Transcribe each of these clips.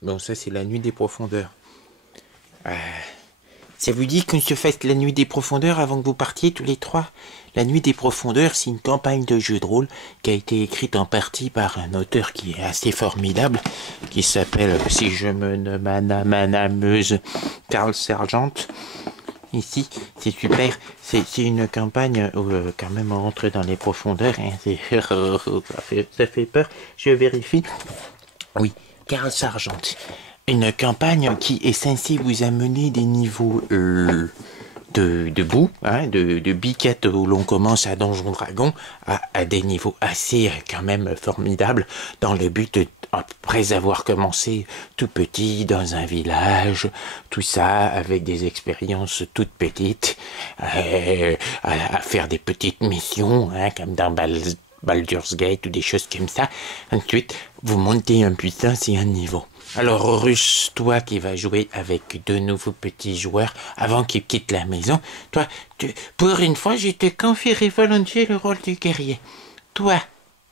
Bon, ça, c'est la nuit des profondeurs. Euh, Ça vous dit qu'on se fasse la nuit des profondeurs avant que vous partiez tous les trois? La nuit des profondeurs, c'est une campagne de jeu de rôle qui a été écrite en partie par un auteur qui est assez formidable, qui s'appelle, si je me nomme Manameuse, Carl Sergent. Ici, c'est super. C'est une campagne où, quand même, on rentre dans les profondeurs. Hein, ça fait peur. Je vérifie. Oui, Carl Sargent. Une campagne qui est censée vous amener des niveaux de bout, hein, de biquette où l'on commence à Donjon Dragon, à des niveaux assez quand même formidables, dans le but de, après avoir commencé tout petit dans un village, tout ça avec des expériences toutes petites, à faire des petites missions, hein, comme dans Baldur's Gate ou des choses comme ça. Ensuite, vous montez en puissance et un niveau. Alors, Horus, toi qui vas jouer avec deux nouveaux petits joueurs avant qu'ils quittent la maison, toi, pour une fois, je te confierai volontiers le rôle du guerrier. Toi,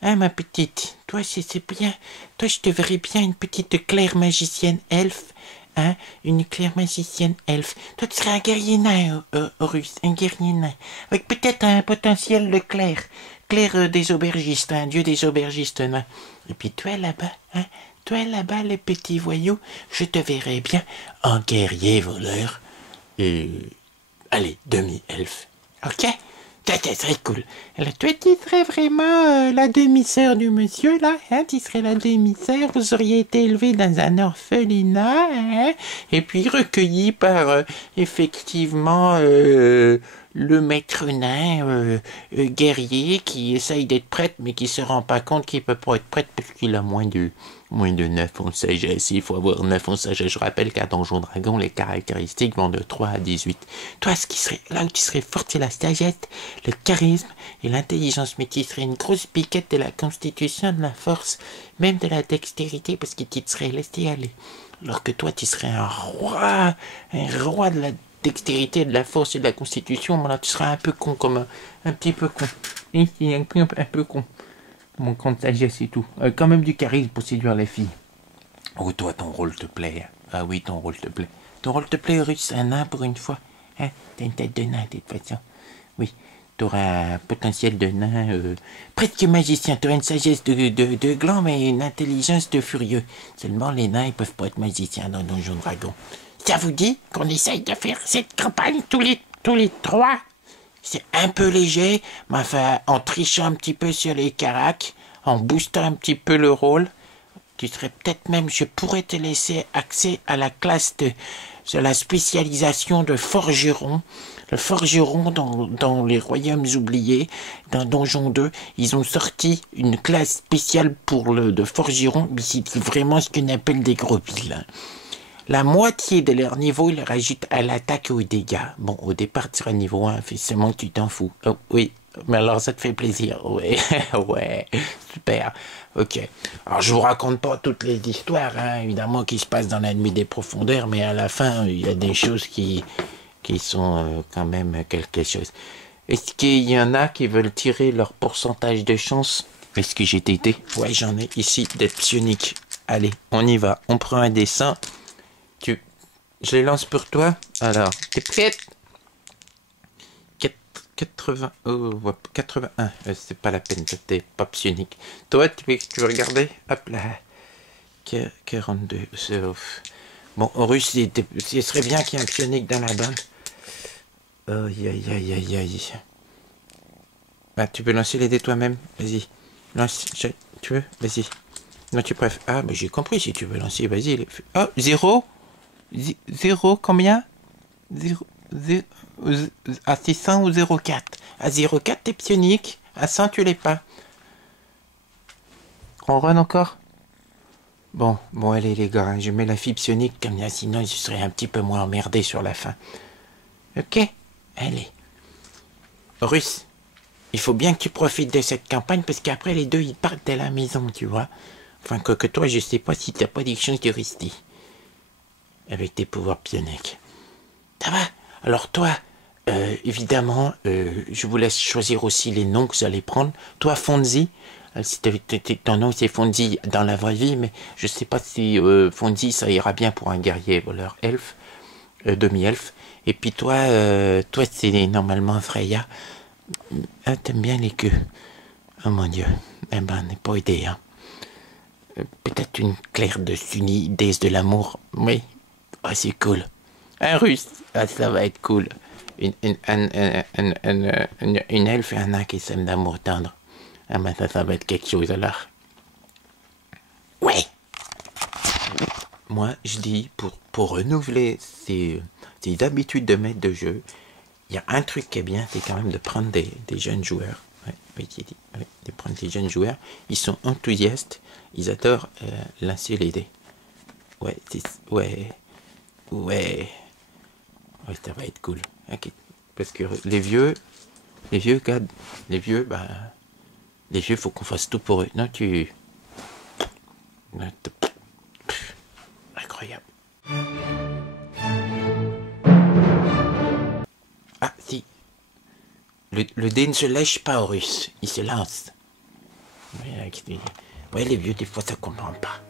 hein, ma petite, toi, c'est bien. Toi, je te verrais bien une petite claire magicienne elfe. Hein, une claire magicienne elfe. Toi, tu serais un guerrier nain, Horus, un guerrier nain. Avec peut-être un potentiel de clair. Clair des aubergistes, un dieu des aubergistes nains. Et puis toi, là-bas, hein, toi là-bas, le petit voyou, je te verrai bien en guerrier voleur. Et allez, demi-elfe. Ok? Ça serait cool. Alors, toi, tu serais vraiment la demi-sœur du monsieur, là, hein? Tu serais la demi-sœur. Vous auriez été élevé dans un orphelinat, hein? Et puis recueilli par, effectivement, le maître nain guerrier qui essaye d'être prêtre, mais qui se rend pas compte qu'il peut pas être prêtre parce qu'il a moins de 9 en sagesse. Il faut avoir 9 en sagesse. Je rappelle qu'à Donjon Dragon, les caractéristiques vont de 3 à 18. Toi, ce qui serait, là où tu serais fort, c'est la sagesse, le charisme et l'intelligence. Mais tu serais une grosse piquette de la constitution, de la force, même de la dextérité, parce que tu te serais laissé aller. Alors que toi, tu serais un roi de la dextérité, de la force et de la constitution. Voilà, tu serais un peu con, comme un petit peu con. Un peu con. Mon compte sagesse et tout. Quand même du charisme pour séduire les filles. Oh, toi, ton rôle te plaît. Ah oui, ton rôle te plaît. Ton rôle te plaît, Russe, un nain pour une fois. Hein? T'as une tête de nain, de toute façon. Oui, t'auras un potentiel de nain presque magicien. T'auras une sagesse de gland, mais une intelligence de furieux. Seulement, les nains, ils peuvent pas être magiciens dans Donjon Dragon. Ça vous dit qu'on essaye de faire cette campagne tous les trois? C'est un peu léger, mais enfin, en trichant un petit peu sur les caracs, en boostant un petit peu le rôle, tu serais peut-être même, je pourrais te laisser accès à la classe de la spécialisation de forgeron. Le forgeron dans les royaumes oubliés, dans Donjon 2, ils ont sorti une classe spéciale pour de forgeron, mais c'est vraiment ce qu'on appelle des gros vilains. La moitié de leur niveau, ils rajoutent à l'attaque et aux dégâts. Bon, au départ, tu seras niveau 1, seulement tu t'en fous. Oh, oui, mais alors ça te fait plaisir. Ouais, ouais, super. Ok. Alors, je vous raconte pas toutes les histoires, hein, évidemment, qui se passent dans la nuit des profondeurs, mais à la fin, il y a des choses qui sont quand même quelque chose. Est-ce qu'il y en a qui veulent tirer leur pourcentage de chance? Est-ce que j'ai été? Ouais, j'en ai ici d'être psionique. Allez, on y va. On prend un dessin. Je les lance pour toi. Alors, t'es prête? 80, oh, 81. C'est pas la peine, t'es pas psionique. Toi, tu veux regarder? Hop là. 42. Bon, Horus, ce serait bien qu'il y ait un psionique dans la bande. Aïe, aïe, aïe, aïe, aïe. Bah, tu peux lancer les dés toi-même. Vas-y. Lance. Tu veux? Vas-y. Non, tu préfères. Ah, mais j'ai compris. Si tu veux lancer, vas-y. Oh, 0. 0 combien? 0, à 600 ou 0,4? À 0,4 t'es psionique, à 100 tu l'es pas. On run encore? Bon, allez les gars, hein, je mets la fille psionique comme ça, sinon je serais un petit peu moins emmerdé sur la fin. Ok? Allez. Russe, il faut bien que tu profites de cette campagne parce qu'après les deux ils partent de la maison, tu vois. Enfin, que toi, je sais pas si t'as pas des chances de rester. Avec tes pouvoirs psioniques. Ça va? Alors toi, évidemment, je vous laisse choisir aussi les noms que vous allez prendre. Toi, Fonzie, Ton nom c'est Fonzie dans la vraie vie, mais je sais pas si Fonzie ça ira bien pour un guerrier voleur elfe, demi-elfe. Et puis toi c'est normalement Freya. Ah, t'aimes bien les queues. Oh mon dieu. Eh ben, on n'est pas aidé, hein. Peut-être une claire de Sunny, déesse de l'amour. Oui. Ah, c'est cool. Un russe. Ah, ça va être cool. Une elfe et un nain qui s'aiment d'amour tendre. Ah ben ça va être quelque chose alors. Ouais. Moi, je dis, pour renouveler ces habitudes de maître de jeu, il y a un truc qui est bien, c'est quand même de prendre des jeunes joueurs. Ouais, oui, j'ai dit, ouais, de prendre des jeunes joueurs. Ils sont enthousiastes, ils adorent lancer les dés. Ouais, ouais, ouais, ouais, ça va être cool. Okay. Parce que les vieux, gars, les vieux, faut qu'on fasse tout pour eux. Non, incroyable. Ah, si. Le dé ne se lèche pas, Horus. Il se lance. Ouais, les vieux, des fois, ça comprend pas.